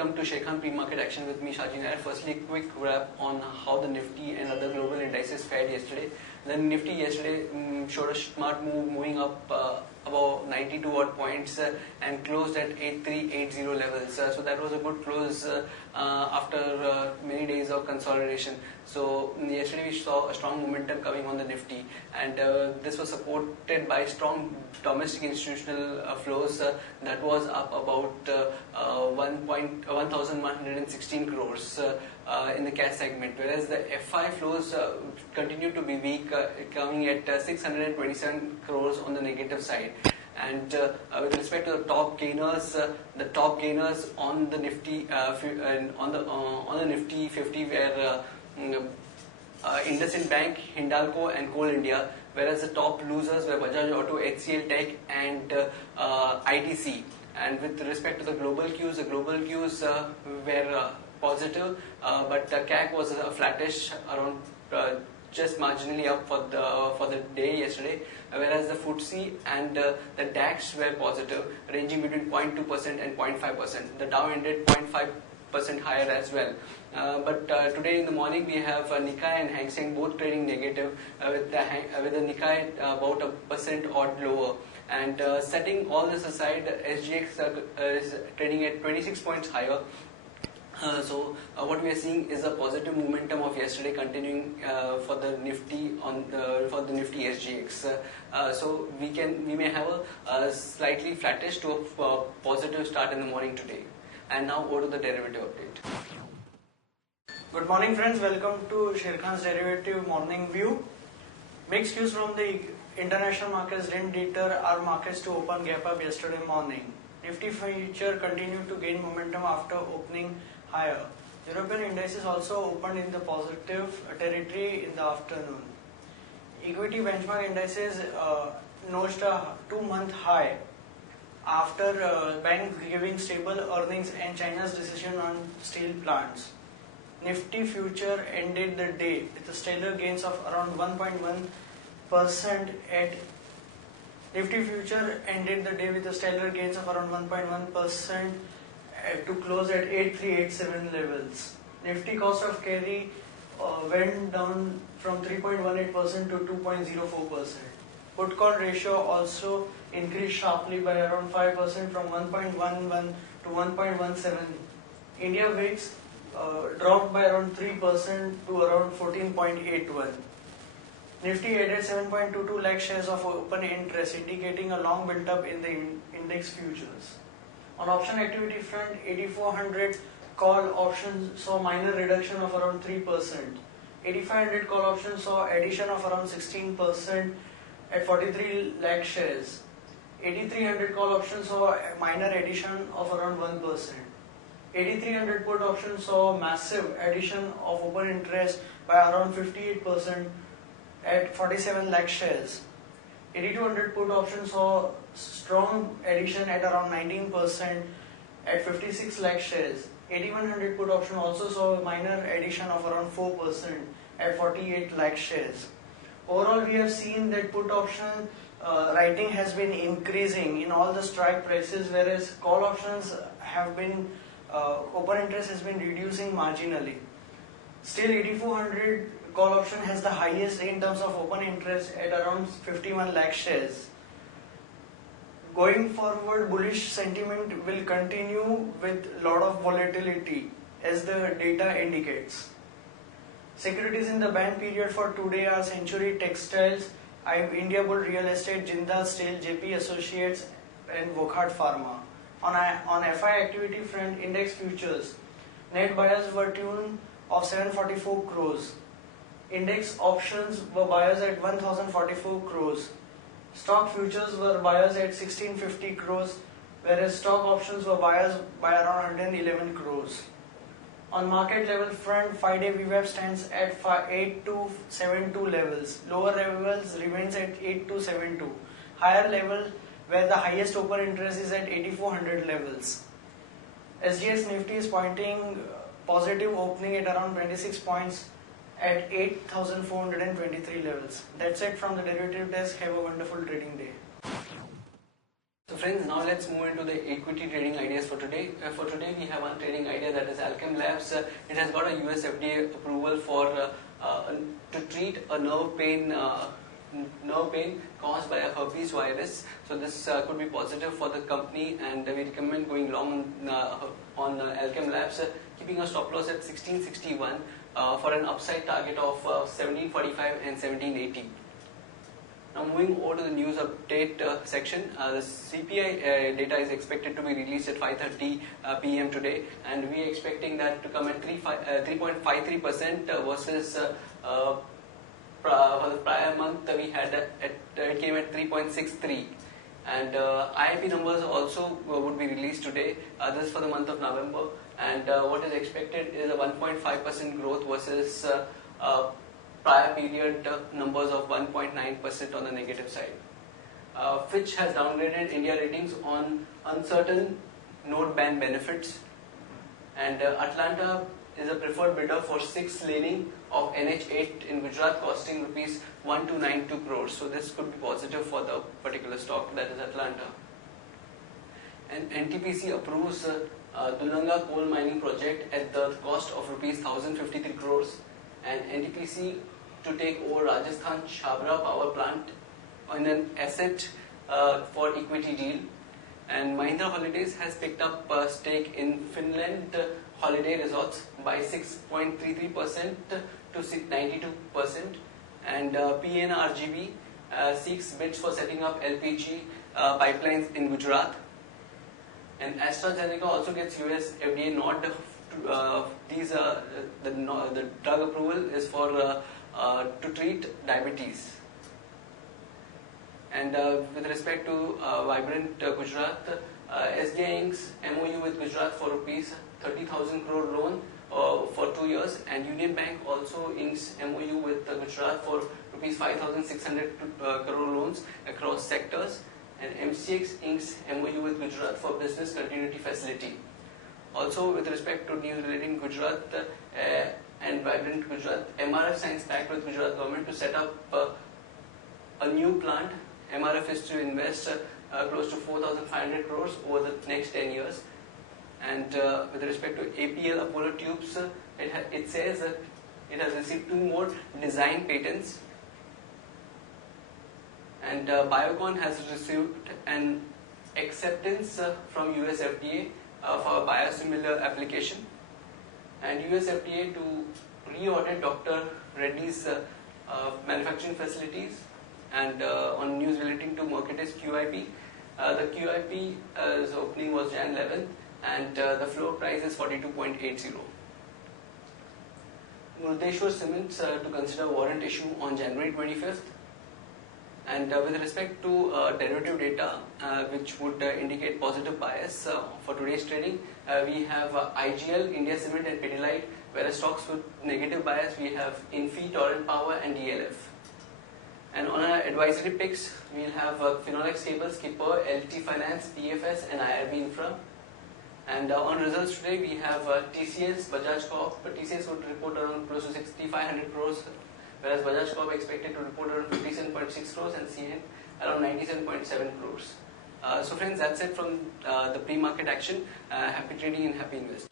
welcome to Sharekhan pre-market action with me, Shajin. Firstly, quick wrap on how the Nifty and other global indices fared yesterday. The Nifty yesterday showed a smart move, moving up about 92 odd points and closed at 8380 levels. So that was a good close after many days of consolidation. So yesterday we saw a strong momentum coming on the Nifty, and this was supported by strong domestic institutional flows that was up about 1,116 crores in the cash segment, whereas the FI flows continue to be weak, coming at 627 crores on the negative side. And with respect to the top gainers on the Nifty on the Nifty 50 were IndusInd Bank, Hindalco, and Coal India, whereas the top losers were Bajaj Auto, HCL Tech, and ITC. And with respect to the global cues were positive, but the CAC was flattish, around just marginally up for the day yesterday, whereas the FTSE and the DAX were positive, ranging between 0.2% and 0.5%. The Dow ended 0.5% higher as well. But today in the morning we have Nikkei and Hang Seng both trading negative, with the Nikkei about 1% odd lower. And setting all this aside, SGX is trading at 26 points higher. So what we are seeing is a positive momentum of yesterday continuing for the Nifty for the Nifty SGX. So we may have a slightly flattish to a positive start in the morning today. And now over to the derivative update. Good morning, friends. Welcome to Sharekhan's Derivative Morning View. Mixed news from the international markets didn't deter our markets to open gap up yesterday morning. Nifty future continued to gain momentum after opening higher. European indices also opened in the positive territory in the afternoon. Equity benchmark indices notched a 2-month high after banks giving stable earnings and China's decision on steel plants. Nifty future ended the day with stellar gains of around 1.1% at Nifty future ended the day with a stellar gains of around 1.1% to close at 8387 levels. Nifty cost of carry went down from 3.18% to 2.04%. Put call ratio also increased sharply by around 5% from 1.11 to 1.17. India VIX dropped by around 3% to around 14.81. Nifty added 7.22 lakh shares of open interest, indicating a long build-up in the index futures. On option activity front, 8400 call options saw minor reduction of around 3%. 8500 call options saw addition of around 16% at 43 lakh shares. 8300 call options saw a minor addition of around 1%. 8300 put options saw massive addition of open interest by around 58% at 47 lakh shares. 8200 put options saw strong addition at around 19% at 56 lakh shares. 8100 put option also saw a minor addition of around 4% at 48 lakh shares. Overall, we have seen that put option writing has been increasing in all the strike prices, whereas call options have been open interest has been reducing marginally. Still, 8400 call option has the highest in terms of open interest at around 51 lakh shares. Going forward, bullish sentiment will continue with lot of volatility as the data indicates. Securities in the ban period for today are Century Textiles, India Bull Real Estate, Jindal Steel, JP Associates, and Wockhardt Pharma. On FI activity front, index futures, net buyers were tuned of 744 crores. Index options were buyers at 1044 crores. Stock futures were buyers at 1650 crores, whereas stock options were buyers by around 111 crores. On market level front, 5-day VWAP stands at 8272 levels. Lower levels remains at 8272. Higher level where the highest open interest is at 8400 levels. SGX Nifty is pointing positive opening at around 26 points at 8,423 levels. That's it from the derivative desk. Have a wonderful trading day. So friends, now let's move into the equity trading ideas for today. For today we have one trading idea, that is Alchem Labs. It has got a US FDA approval for to treat a nerve pain caused by a herpes virus. So this could be positive for the company, and we recommend going long on Alchem Labs, keeping a stop loss at 1661 for an upside target of 1745 and 1780. Now moving over to the news update section, the CPI data is expected to be released at 5:30 p.m. today, and we are expecting that to come at 3.53% versus for the prior month we had it came at 3.63, and IIP numbers also would be released today. This is for the month of November, and what is expected is a 1.5% growth versus prior period numbers of 1.9% on the negative side. Fitch has downgraded India ratings on uncertain note ban benefits, and Atlanta is a preferred bidder for 6 laning of NH8 in Gujarat, costing rupees 1292 crores. So this could be positive for the particular stock, that is Atlanta. And NTPC approves Dulanga coal mining project at the cost of rupees 1053 crores, and NTPC to take over Rajasthan Chabra power plant on an asset for equity deal. And Mahindra Holidays has picked up a stake in Finland Holiday Resorts by 6.33% to 92%, and PNRGB seeks bids for setting up LPG pipelines in Gujarat. And AstraZeneca also gets US FDA nod. The drug approval is for to treat diabetes. And with respect to Vibrant Gujarat, SDI inks MOU with Gujarat for rupees 30,000 crore loan for 2 years, and Union Bank also inks MOU with Gujarat for rupees 5,600 crore loans across sectors, and MCX inks MOU with Gujarat for business continuity facility. Also, with respect to news relating Gujarat and Vibrant Gujarat, MRF signs pact with Gujarat government to set up a new plant. MRF is to invest close to 4,500 crores over the next 10 years. And with respect to APL Apollo Tubes, it says that it has received 2 more design patents. And Biocon has received an acceptance from US FDA for a biosimilar application. And US FDA to re-audit Dr. Reddy's manufacturing facilities. And on news relating to Mercatus QIP, the QIP's opening was Jan 11th, and the floor price is 42.80. Murdeshwar Cements to consider warrant issue on January 25th. And with respect to derivative data, which would indicate positive bias for today's trading, we have IGL, India Cement and Pidilite, whereas stocks with negative bias we have Infi, Torrent Power and DLF. And on our advisory picks, we'll have Phenolics Cable, Skipper, LT Finance, PFS and IRB Infra. And on results today, we have TCS, Bajaj Corp. TCS would report around close to 6,500 crores, whereas Bajaj Corp expected to report around 57.6 crores and CN around 97.7 crores. So friends, that's it from the pre-market action. Happy trading and happy investing.